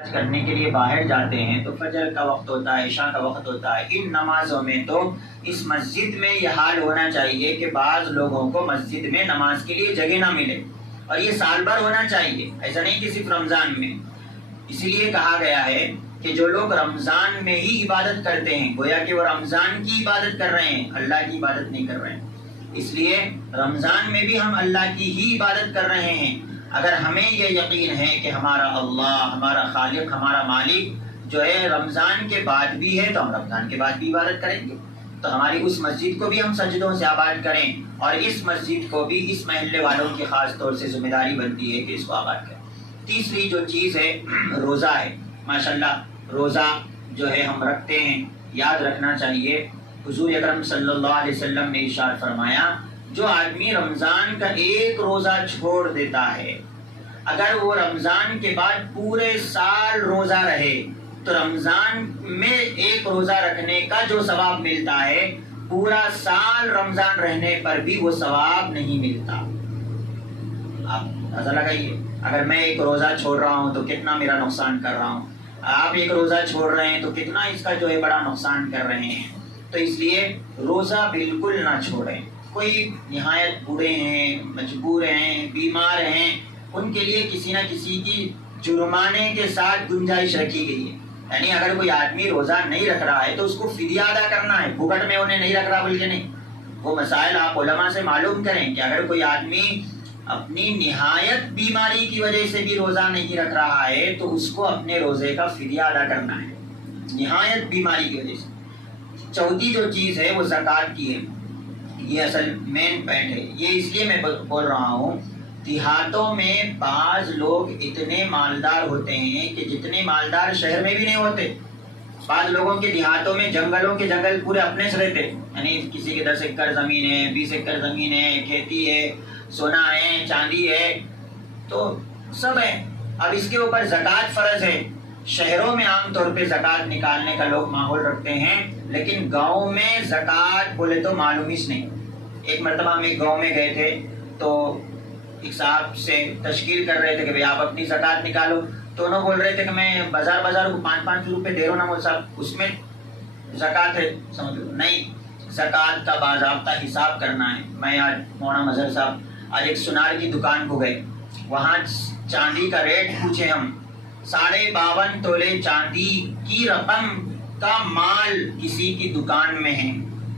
کرنے کے لیے باہر جاتے ہیں تو فجر کا وقت ہوتا ہے، عشاء کا وقت ہوتا ہے، ان نمازوں میں تو اس مسجد میں یہ حال ہونا چاہیے کہ بعض لوگوں کو مسجد میں نماز کے لیے جگہ نہ ملے، اور یہ سال بھر ہونا چاہیے، ایسا نہیں کہ صرف رمضان میں۔ اسی لیے کہا گیا ہے کہ جو لوگ رمضان میں ہی عبادت کرتے ہیں گویا کہ وہ رمضان کی عبادت کر رہے ہیں، اللہ کی عبادت نہیں کر رہے ہیں۔ اس لیے رمضان میں بھی ہم اللہ کی ہی عبادت کر رہے ہیں۔ اگر ہمیں یہ یقین ہے کہ ہمارا اللہ، ہمارا خالق، ہمارا مالک جو ہے رمضان کے بعد بھی ہے، تو ہم رمضان کے بعد بھی عبادت کریں گے، تو ہماری اس مسجد کو بھی ہم سجدوں سے آباد کریں، اور اس مسجد کو بھی اس محلے والوں کی خاص طور سے ذمہ داری بنتی ہے کہ اس کو آباد کریں۔ تیسری جو چیز ہے روزہ ہے۔ ماشاءاللہ روزہ جو ہے ہم رکھتے ہیں، یاد رکھنا چاہیے حضور اکرم صلی اللہ علیہ وسلم نے ارشاد فرمایا، جو آدمی رمضان کا ایک روزہ چھوڑ دیتا ہے، اگر وہ رمضان کے بعد پورے سال روزہ رہے تو رمضان میں ایک روزہ رکھنے کا جو ثواب ملتا ہے پورا سال رمضان رہنے پر بھی وہ ثواب نہیں ملتا۔ آپ اندازہ لگائیے، اگر میں ایک روزہ چھوڑ رہا ہوں تو کتنا میرا نقصان کر رہا ہوں، آپ ایک روزہ چھوڑ رہے ہیں تو کتنا اس کا جو ہے بڑا نقصان کر رہے ہیں۔ تو اس لیے روزہ بالکل نہ چھوڑیں۔ کوئی نہایت بوڑھے ہیں، مجبور ہیں، بیمار ہیں، ان کے لیے کسی نہ کسی کی جرمانے کے ساتھ گنجائش رکھی گئی ہے، یعنی اگر کوئی آدمی روزہ نہیں رکھ رہا ہے تو اس کو فدیہ ادا کرنا ہے، پھوکٹ میں انہیں نہیں رکھ رہا بلکہ نہیں۔ وہ مسائل آپ علماء سے معلوم کریں کہ اگر کوئی آدمی اپنی نہایت بیماری کی وجہ سے بھی روزہ نہیں رکھ رہا ہے تو اس کو اپنے روزے کا فدیہ ادا کرنا ہے، نہایت بیماری کی وجہ سے۔ چوتھی جو چیز ہے وہ زکوٰۃ کی ہے، یہ اصل مین پوائنٹ ہے۔ یہ اس لیے میں بول رہا ہوں، دیہاتوں میں بعض لوگ اتنے مالدار ہوتے ہیں کہ جتنے مالدار شہر میں بھی نہیں ہوتے۔ بعض لوگوں کے دیہاتوں میں جنگلوں کے جنگل پورے اپنے سے رہتے، یعنی کسی کے 10 ایکڑ زمین ہے، 20 ایکڑ زمین ہے، کھیتی ہے، سونا ہے، چاندی ہے، تو سب ہے۔ اب اس کے اوپر زکوٰۃ فرض ہے۔ شہروں میں عام طور پہ زکوٰۃ نکالنے کا لوگ ماحول رکھتے ہیں، لیکن گاؤں میں زکوٰۃ بولے تو معلوم ہی نہیں۔ ایک مرتبہ ہم ایک گاؤں میں گئے تھے تو ایک صاحب سے تشکیل کر رہے تھے کہ بھئی آپ اپنی زکوٰۃ نکالو، تو انہوں بول رہے تھے کہ میں بازار کو 5-5 روپے دے رہا ہوں نا مول صاحب، اس میں زکوٰۃ ہے، سمجھ لو نہیں، زکوٰۃ کا باضابطہ حساب کرنا ہے۔ میں آج مولانا مظہر صاحب آج ایک سونار کی دکان کو گئے، وہاں چاندی کا ریٹ پوچھے ہم، 52.5 تولے چاندی کی رقم کا مال کسی کی دکان میں ہے،